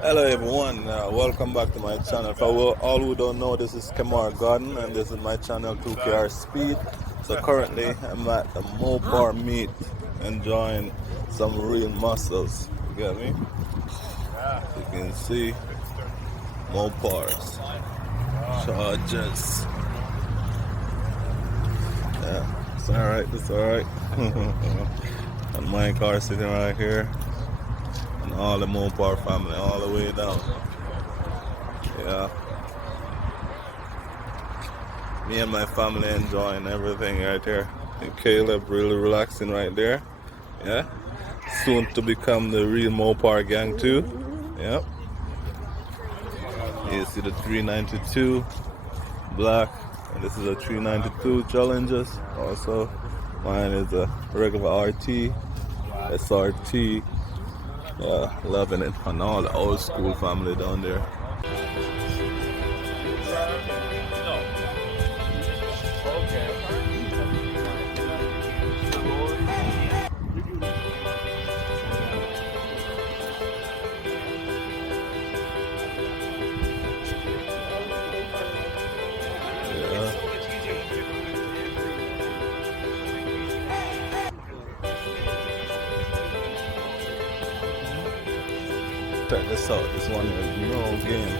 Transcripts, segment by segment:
Hello everyone, welcome back to my channel. For all who don't know, this is Kamar Garden and this is my channel 2KR Speed. So currently I'm at the Mopar meet enjoying some real muscles. You get me? You can see Mopars, Chargers. Yeah, it's alright, it's alright. And my car sitting right here. And all the Mopar family all the way down. Yeah. Me and my family enjoying everything right here. And Caleb really relaxing right there. Yeah. Soon to become the real Mopar gang too. Yep. You see the 392 black. And this is a 392 Challenges. Also, mine is a regular RT, SRT. Loving it. And all the old school family down there. Check this out. This one is no game.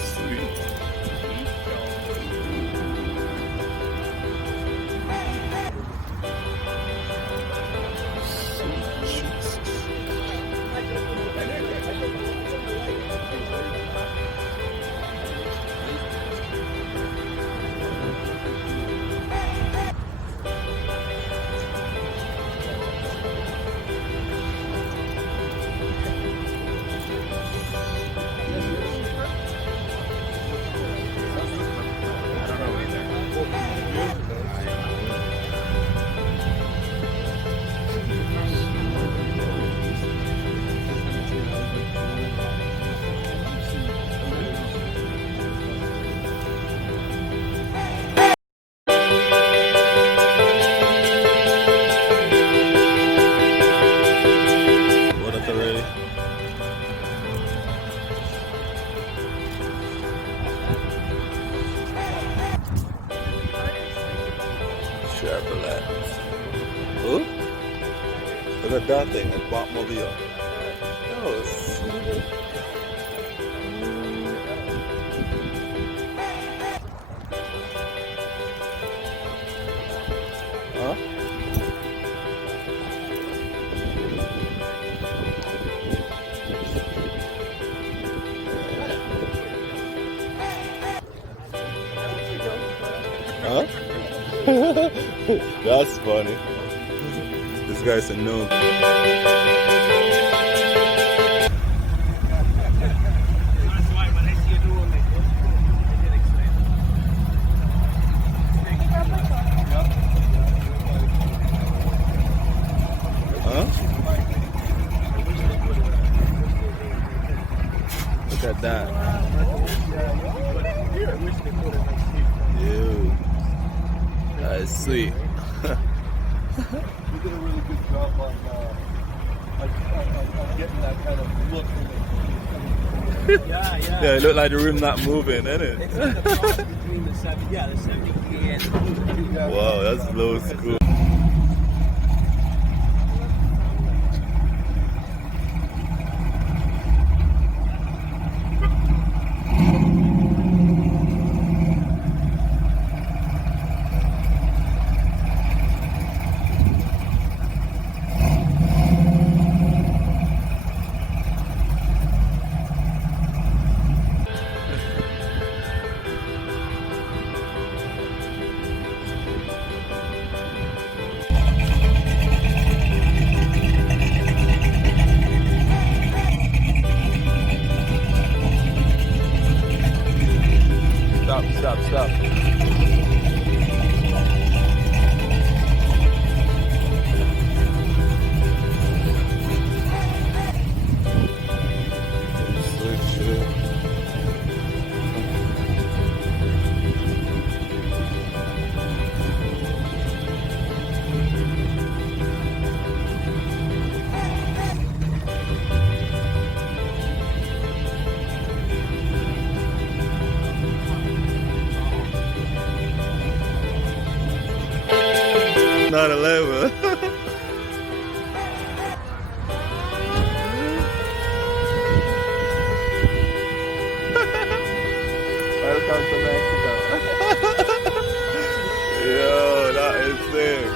Sweet. What is already? Chevrolet. Oh, look at that thing, a Batmobile. Oh, sweet. Huh? Huh? That's funny. This guy's a noob. Huh? Look at that. Ew. That's sweet. You did a really good job on getting that kind of look. Yeah, it looked like the rim not moving, isn't it? It's like the cross between the 70 and the Wow, that's low school. Stop. Another level. Welcome to Mexico. Yo, that is sick.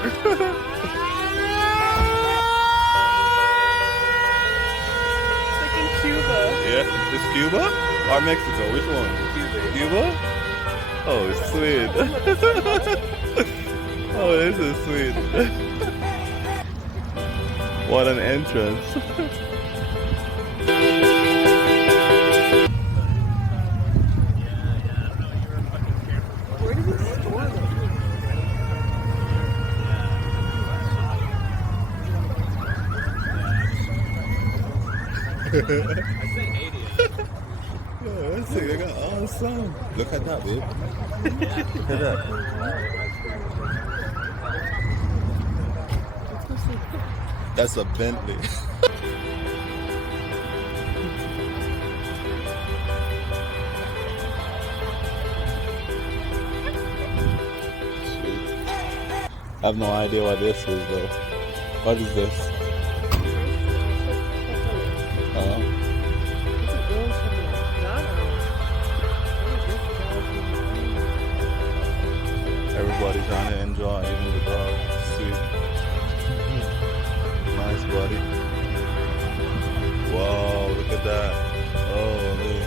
Like in Cuba. Yeah, it's Cuba or Mexico? Which one? Cuba? Oh, it's sweet. Oh, this is sweet. What an entrance. Where did we store them? Yeah, that's sick. They got awesome. Look at that, babe. Look at that. That's a Bentley. I have no idea what this is though. What is this? Everybody trying to enjoy, even the dog. Sweet. Nice, buddy. Wow, look at that. Holy.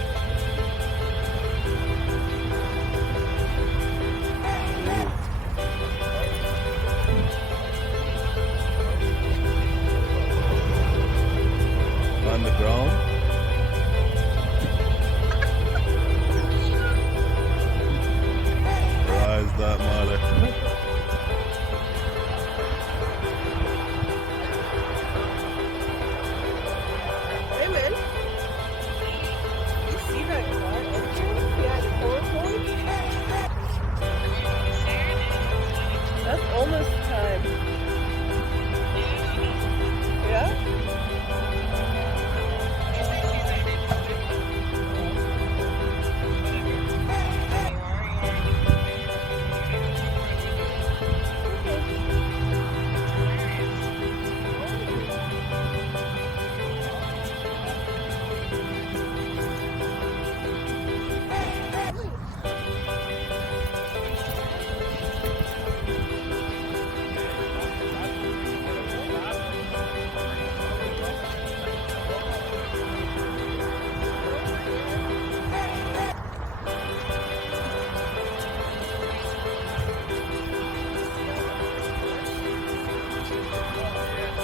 On the ground. Rise that mother. Hey man. You see that car entrance? Yeah, the forward. That's almost time. Yeah?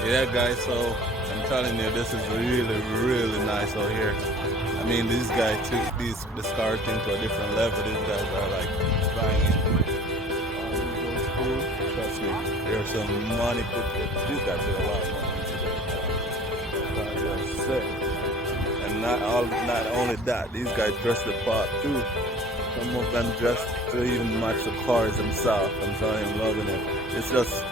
Yeah, guys, so I'm telling you, this is really nice out here. I mean, these guys took this car thing to a different level. These guys are like banging. Trust me, there's some money put there. These guys put a lot of money into this. Sick. And not only that, these guys dress the part too. Some of them dress to even match the cars themselves. I'm telling you, I'm loving it. It's just